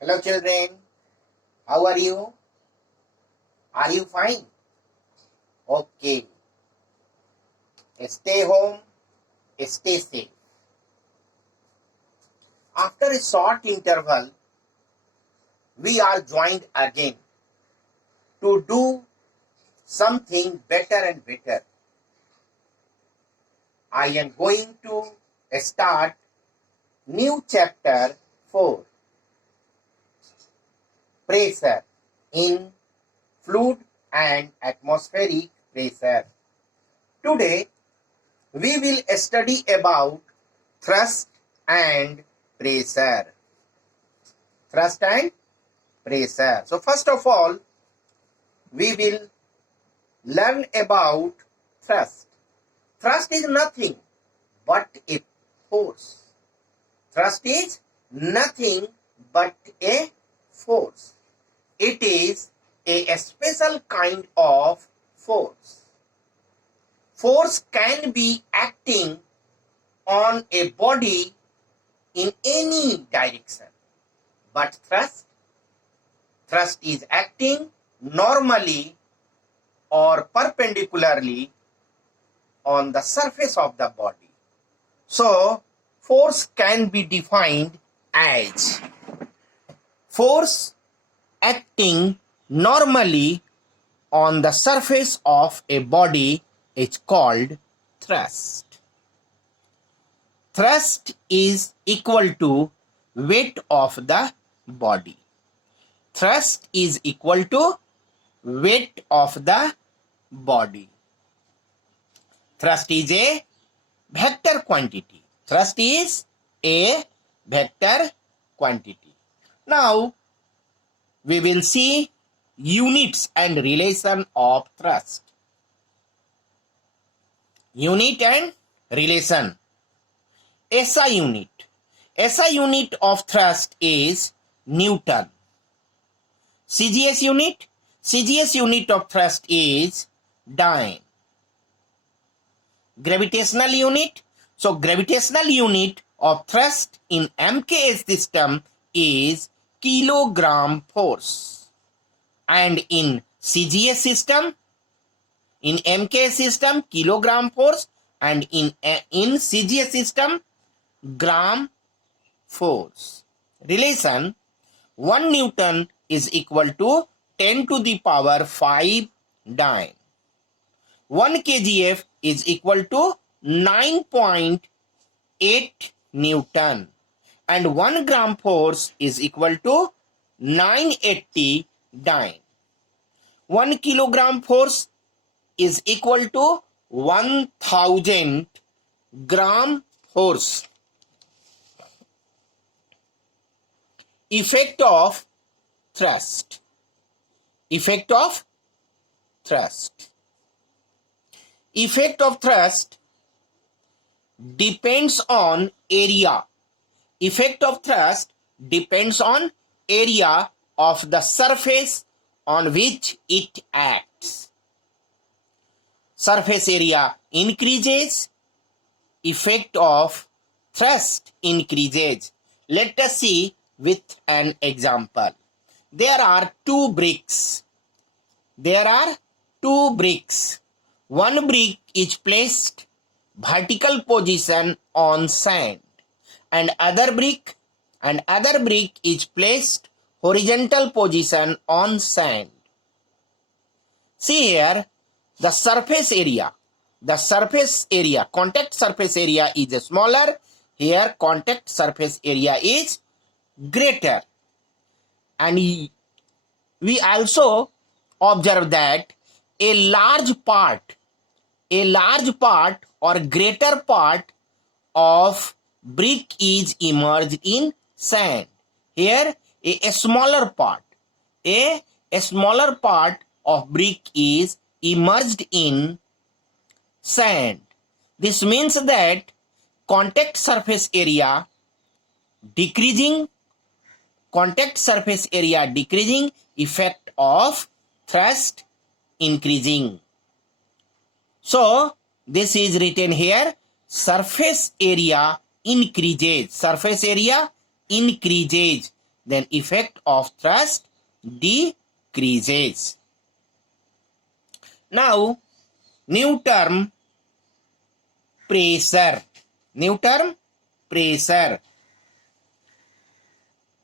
Hello children, how are you? Are you fine? Okay. Stay home, stay safe. After a short interval, we are joined again to do something better and better. I am going to start new chapter 4. Pressure in fluid and atmospheric pressure. Today, we will study about thrust and pressure. Thrust and pressure. So first of all, we will learn about thrust. Thrust is nothing but a force. Thrust is nothing but a force. It is a special kind of force. Force can be acting on a body in any direction. But thrust is acting normally or perpendicularly on the surface of the body. So, force can be defined as force acting normally on the surface of a body is called thrust. Thrust is equal to weight of the body. Thrust is equal to weight of the body. Thrust is a vector quantity. Thrust is a vector quantity. Now, we will see units and relation of thrust. Unit and relation. SI unit. SI unit of thrust is Newton. CGS unit. CGS unit of thrust is dyne. Gravitational unit. So gravitational unit of thrust in MKS system is kilogram force. And in CGS system, in MKS system, kilogram force, and in CGS system, gram force. Relation: 1 Newton is equal to 10 to the power 5 dyne. 1 kgf is equal to 9.8 Newton. And 1 gram force is equal to 980 dyne. 1 kilogram force is equal to 1000 gram force. Effect of thrust. Effect of thrust. Effect of thrust depends on area. Effect of thrust depends on area of the surface on which it acts. Surface area increases, effect of thrust increases. Let us see with an example. There are two bricks. One brick is placed vertical position on sand, and other brick is placed horizontal position on sand. See here, the surface area, contact surface area is smaller. Here, contact surface area is greater. And we also observe that a large part or greater part of brick is immersed in sand. Here, a smaller part of brick is immersed in sand. This means that contact surface area decreasing, effect of thrust increasing. So, this is written here, surface area increases. then effect of thrust decreases. Now, new term pressure. New term pressure.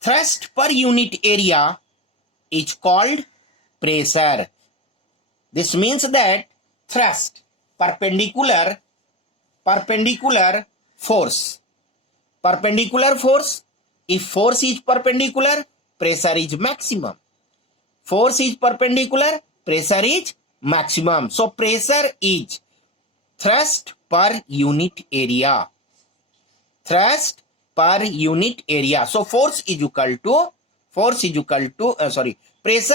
Thrust per unit area is called pressure. This means that thrust, perpendicular force. Perpendicular force, if force is perpendicular, pressure is maximum. Force is perpendicular, pressure is maximum. So pressure is thrust per unit area. Thrust per unit area. So pressure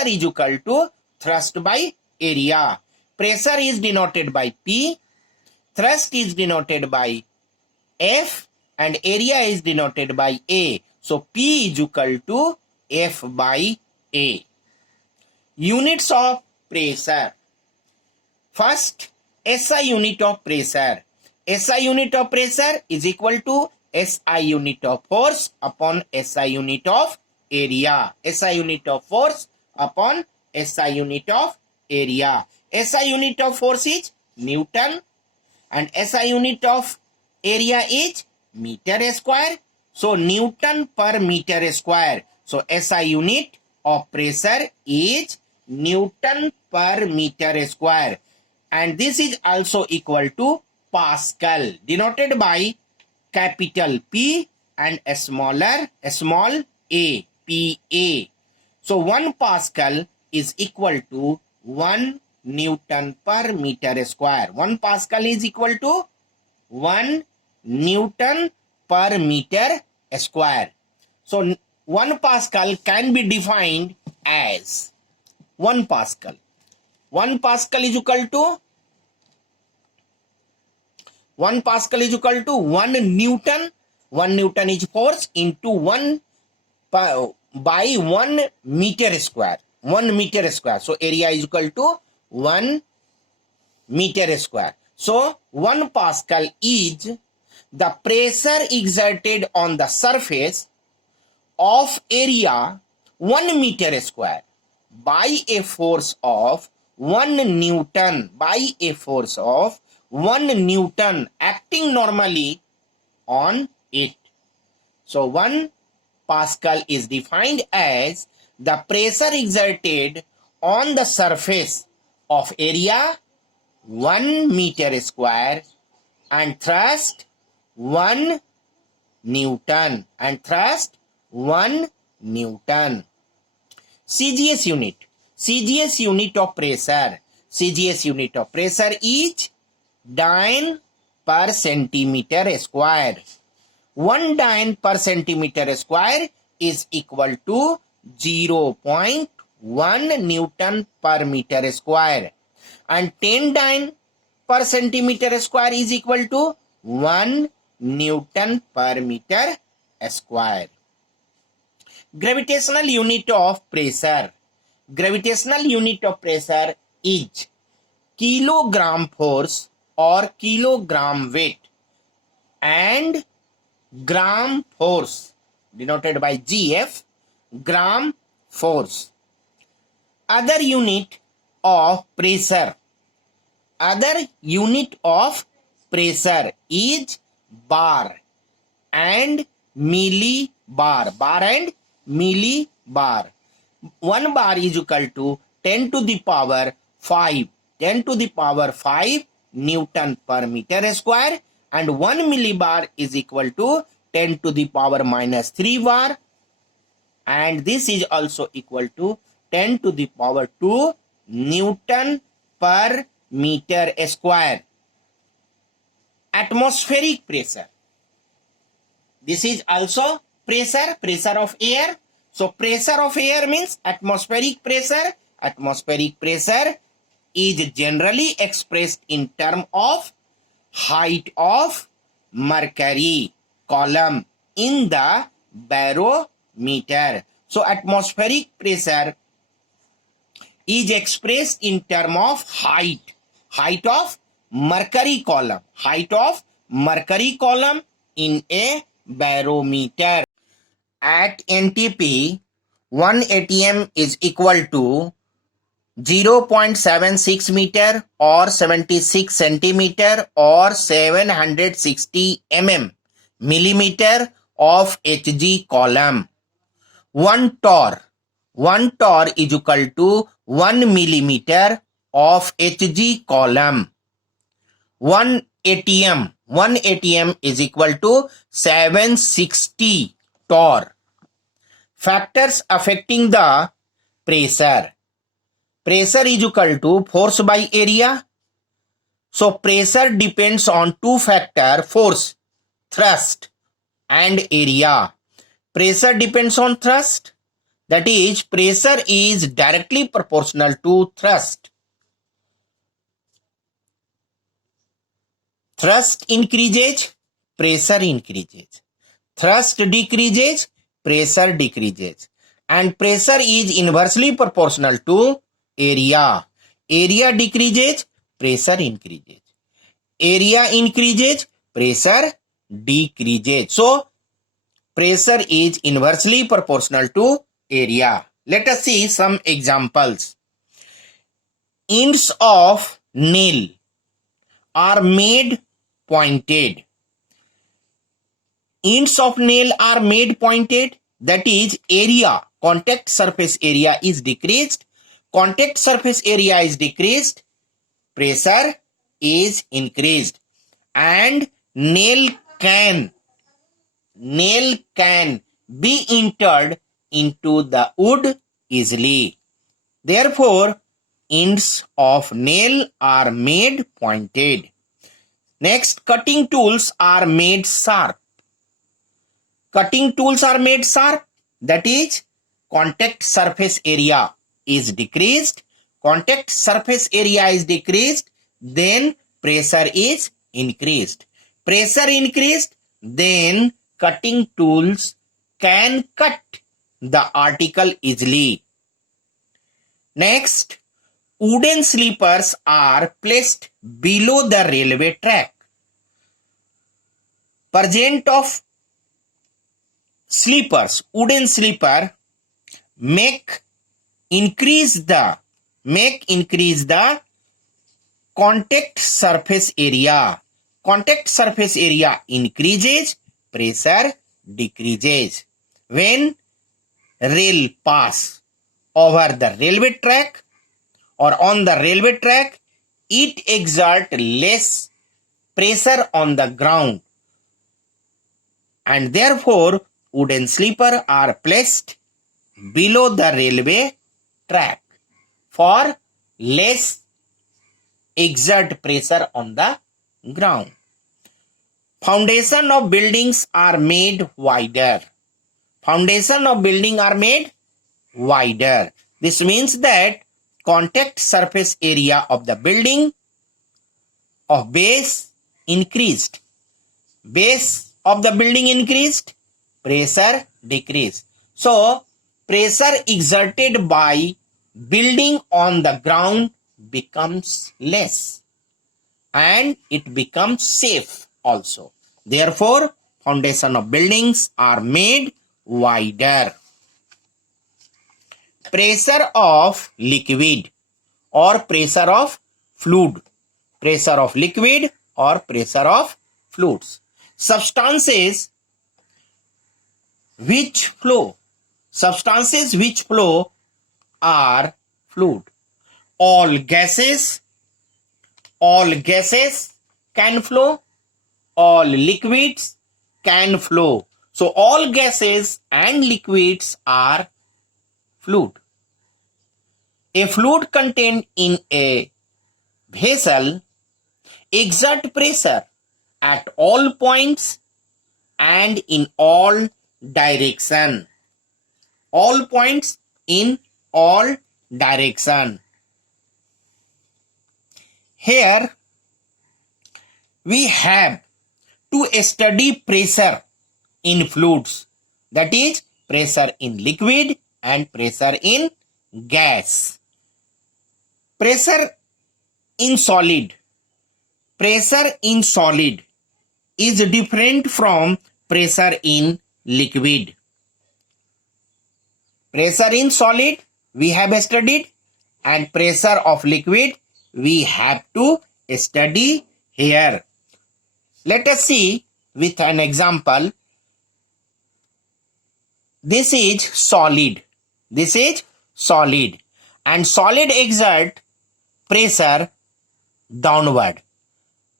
is equal to thrust by area. Pressure is denoted by P, thrust is denoted by F, and area is denoted by A. So P is equal to F by A. Units of pressure. First, SI unit of pressure. SI unit of pressure is equal to SI unit of force upon SI unit of area. SI unit of force upon SI unit of area. SI unit of force is Newton and SI unit of area is meter square. So Newton per meter square. So SI unit of pressure is Newton per meter square. And this is also equal to Pascal, denoted by capital P and small a, PA. So 1 Pascal is equal to 1 Newton per meter square. 1 Pascal is equal to 1 Newton per meter square. So 1 Pascal can be defined as 1 Pascal. 1 Pascal is equal to 1 Pascal is equal to 1 Newton. 1 Newton is force into 1 by 1 meter square. 1 meter square. So area is equal to 1 meter square. So 1 Pascal is the pressure exerted on the surface of area 1 meter square by a force of 1 Newton, by a force of 1 Newton acting normally on it. So 1 Pascal is defined as the pressure exerted on the surface of area 1 meter square and thrust 1 Newton and thrust 1 Newton. CGS unit. CGS unit of pressure. CGS unit of pressure is Dine per centimeter square. 1 Dine per centimeter square is equal to 0.1 Newton per meter square. And 10 Dine per centimeter square is equal to 1 Newton per meter square. Gravitational unit of pressure. Gravitational unit of pressure is kilogram force or kilogram weight and gram force, denoted by GF, gram force. Other unit of pressure. Other unit of pressure is bar and millibar. Bar and millibar. 1 bar is equal to 10 to the power 5. 10 to the power 5 Newton per meter square, and 1 millibar is equal to 10 to the power minus 3 bar, and this is also equal to 10 to the power 2 Newton per meter square. Atmospheric pressure. This is also pressure of air. So pressure of air means atmospheric pressure. Atmospheric pressure is generally expressed in terms of height of mercury column in the barometer. So atmospheric pressure is expressed in terms of height of mercury column, height of mercury column in a barometer. at NTP, 1 atm is equal to 0.76 meter or 76 centimeter or 760 millimeter of Hg column. 1 torr is equal to 1 millimeter of Hg column. 1 atm is equal to 760 torr. Factors affecting the pressure. Pressure is equal to force by area. So pressure depends on two factors, force, thrust and area. Pressure depends on thrust. That is, pressure is directly proportional to thrust. Thrust increases, pressure increases. Thrust decreases, pressure decreases. And pressure is inversely proportional to area. Area decreases, pressure increases. Area increases, pressure decreases. So, pressure is inversely proportional to area. Let us see some examples. Ends of nail are made pointed. Ends of nail are made pointed. That is, area, contact surface area is decreased. Contact surface area is decreased. Pressure is increased. And nail can be entered into the wood easily. Therefore, ends of nail are made pointed. Next, cutting tools are made sharp. Cutting tools are made sharp. That is, contact surface area is decreased. Contact surface area is decreased. Then pressure is increased. Pressure increased. Then cutting tools can cut the article easily. Next, wooden sleepers are placed below the railway track. Presence of sleepers, wooden sleeper, make increase the contact surface area. Contact surface area increases, pressure decreases. When rail pass over the railway track or on the railway track, it exerts less pressure on the ground, and therefore wooden sleepers are placed below the railway track for less exert pressure on the ground. Foundation of buildings are made wider. Foundation of building are made wider. This means that contact surface area of the building of base increased. Base of the building increased, pressure decreased. So, pressure exerted by building on the ground becomes less and it becomes safe also. Therefore, foundation of buildings are made wider. Pressure of liquid or pressure of fluid. Pressure of liquid or pressure of fluids. Substances which flow are fluid. All gases can flow. All liquids can flow. So all gases and liquids are fluid. A fluid contained in a vessel exert pressure at all points and in all direction. All points in all direction. Here we have to study pressure in fluids, that is pressure in liquid and pressure in gas. Pressure in solid is different from pressure in liquid. Pressure in solid we have studied, and pressure of liquid we have to study here. Let us see with an example. This is solid. This is solid, and solid exert pressure downward.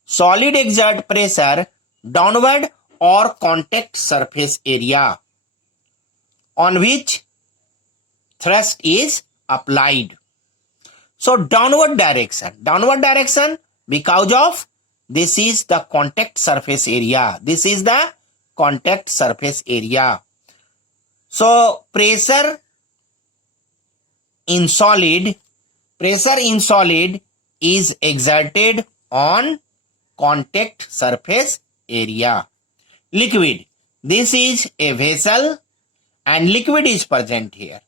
Solid exert pressure downward or contact surface area on which thrust is applied. So downward direction because of this is the contact surface area. This is the contact surface area. So pressure in solid is exerted on contact surface area. Liquid, this is a vessel and liquid is present here.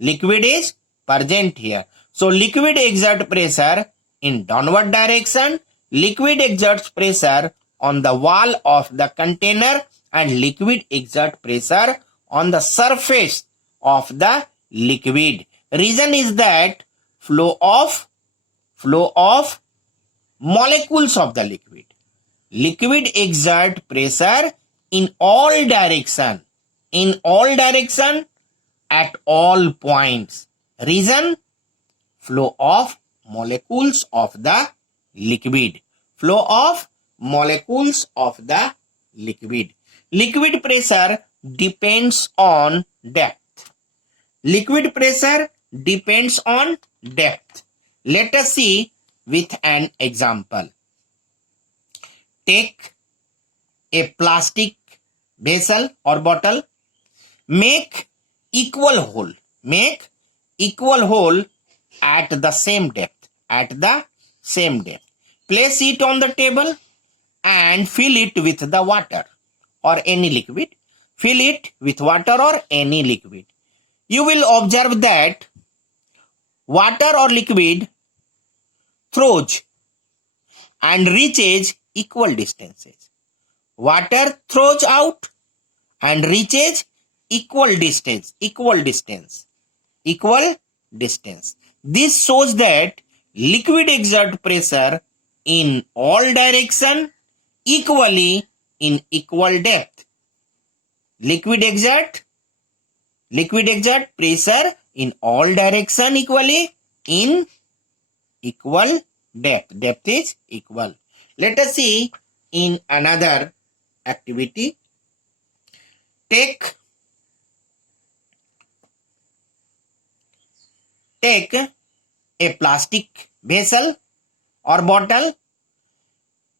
Liquid is present here. So liquid exert pressure in downward direction. Liquid exerts pressure on the wall of the container, and liquid exert pressure on the surface of the liquid. Reason is that flow of molecules of the liquid. Liquid exert pressure in all direction at all points. Reason, flow of molecules of the liquid. Flow of molecules of the liquid. Liquid pressure depends on depth. Liquid pressure depends on depth. Let us see with an example. Take a plastic vessel or bottle. Make equal hole. Make equal hole at the same depth. Place it on the table and fill it with the water or any liquid. Fill it with water or any liquid. You will observe that water or liquid throws and reaches equal distances. Water throws out and reaches equal distance. This shows that liquid exert pressure in all direction equally in equal depth. Liquid exert pressure in all direction equally in equal depth. Depth is equal. Let us see in another activity. Take a plastic vessel or bottle.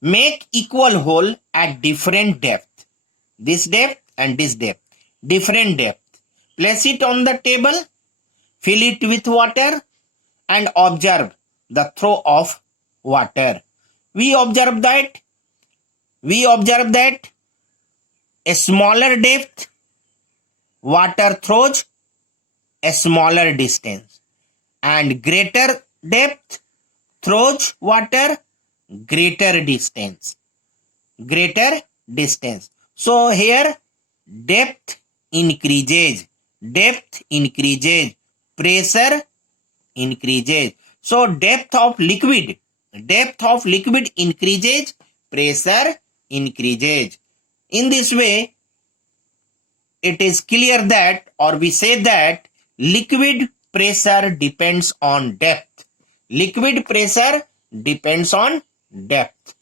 Make equal hole at different depth. This depth and this depth. Different depth. Place it on the table. Fill it with water and observe the flow of water. We observe that a smaller depth, water throws a smaller distance, and greater depth throws water greater distance. So here depth increases, pressure increases. So depth of liquid increases, pressure increases. In this way, it is clear that, or we say that, liquid pressure depends on depth. Liquid pressure depends on depth.